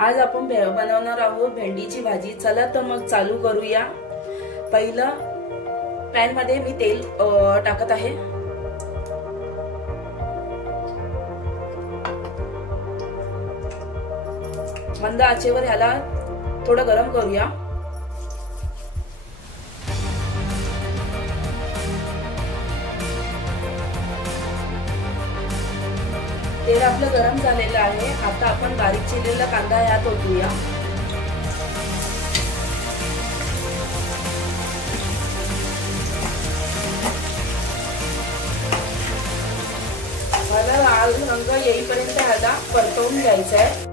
आज आपण बनवणार आहोत भेंडीची भाजी। चला तर मग चालू करूया। पहिलं पॅन मध्ये मी तेल टाकत आहे। मंद आचेवर ह्याला थोडं गरम करूया। तेल आपलं गरम झालेलं आहे। आता आपण बारीक चिरलेला कांदा ह्यात ओतूया। मला लाल रंग येईपर्यंत ह्याला परतवून घ्यायचा आहे।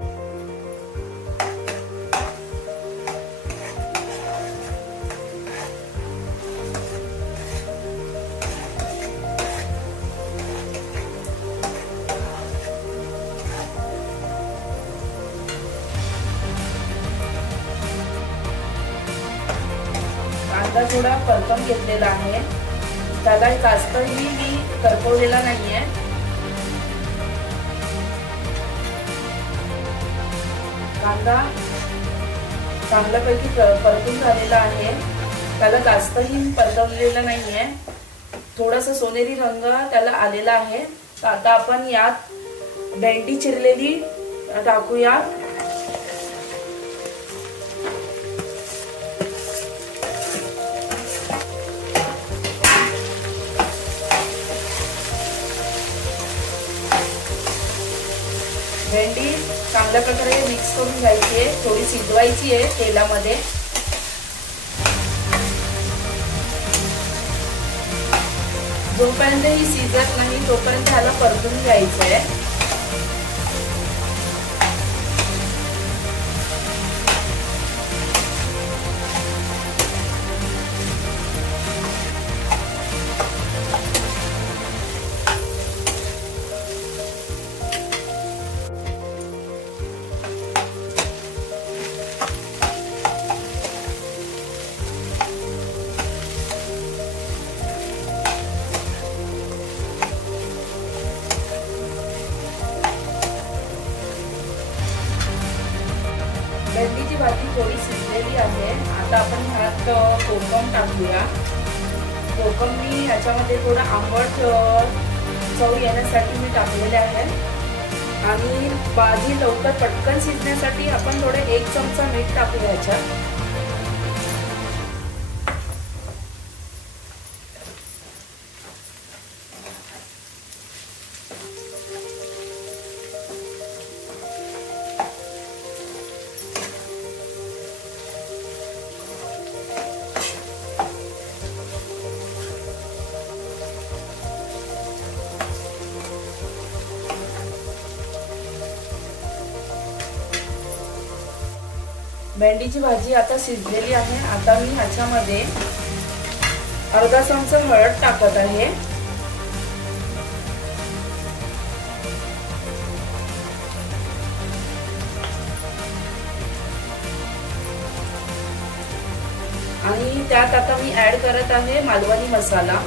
कांदा थोडा परतून घेतलेला आहे। त्याला जास्तही मी करपवलेला नाहीये। कांदा चांगल्यापैकी परतून झालेला आहे। त्याला जास्तही परतवलेला नाहीये। थोडासा सोनेरी रंग त्याला आलेला आहे। तर आता आपण यात भेंडी चिरलेली टाकूया। भेंडी चांगल्या प्रकारे मिक्स करून घ्यायची आहे। थोडी शिजवायची आहे तेलामध्ये। जोपर्यंत ही शिजत नाही तोपर्यंत ह्याला परतून घ्यायचं आहे। भेंडीची भाजी थोडी शिजलेली आहे। आता आपण ह्यात कोकम टाकूया। कोकम मी ह्याच्यामध्ये थोडा आंबट चव येण्यासाठी मी टाकलेले आहे। आणि भाजी लवकर पटकन शिजण्यासाठी आपण थोडे 1 चमचा मीठ टाकूया ह्याच्यात। भेंडीची भाजी आता शिजलेली आहे। आता मी ह्याच्यामध्ये अर्धा चमचा हळद टाकत आहे। आणि त्यात आता मी ऍड करत आहे मालवणी मसाला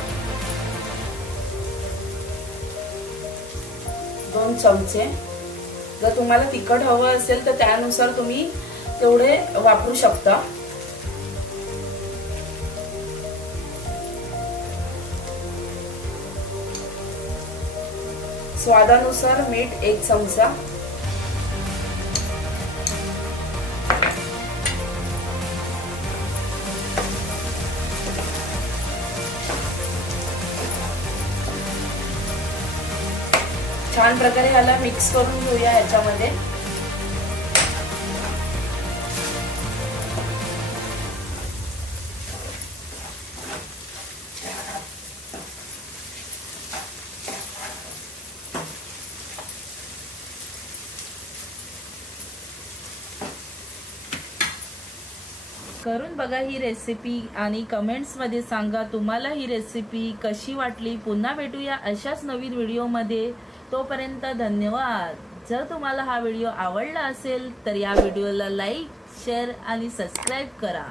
2 चमचे। जर तुम्हाला तिखट हवं असेल तर त्यानुसार तुम्ही तेवढे वापरू शकता। स्वादानुसार मीठ 1 चमचा। छान प्रकारे ह्याला मिक्स करून घेऊया ह्याच्यामध्ये। करून बघा ही रेसिपी आणि कमेंट्स मध्ये सांगा तुम्हाला ही रेसिपी कशी वाटली। पुन्हा भेटूया अशाच नवीन व्हिडिओ मध्ये। तोपर्यंत धन्यवाद। जर तुम्हाला हा व्हिडिओ आवडला असेल तर या व्हिडिओला लाईक, शेअर आणि सबस्क्राइब करा।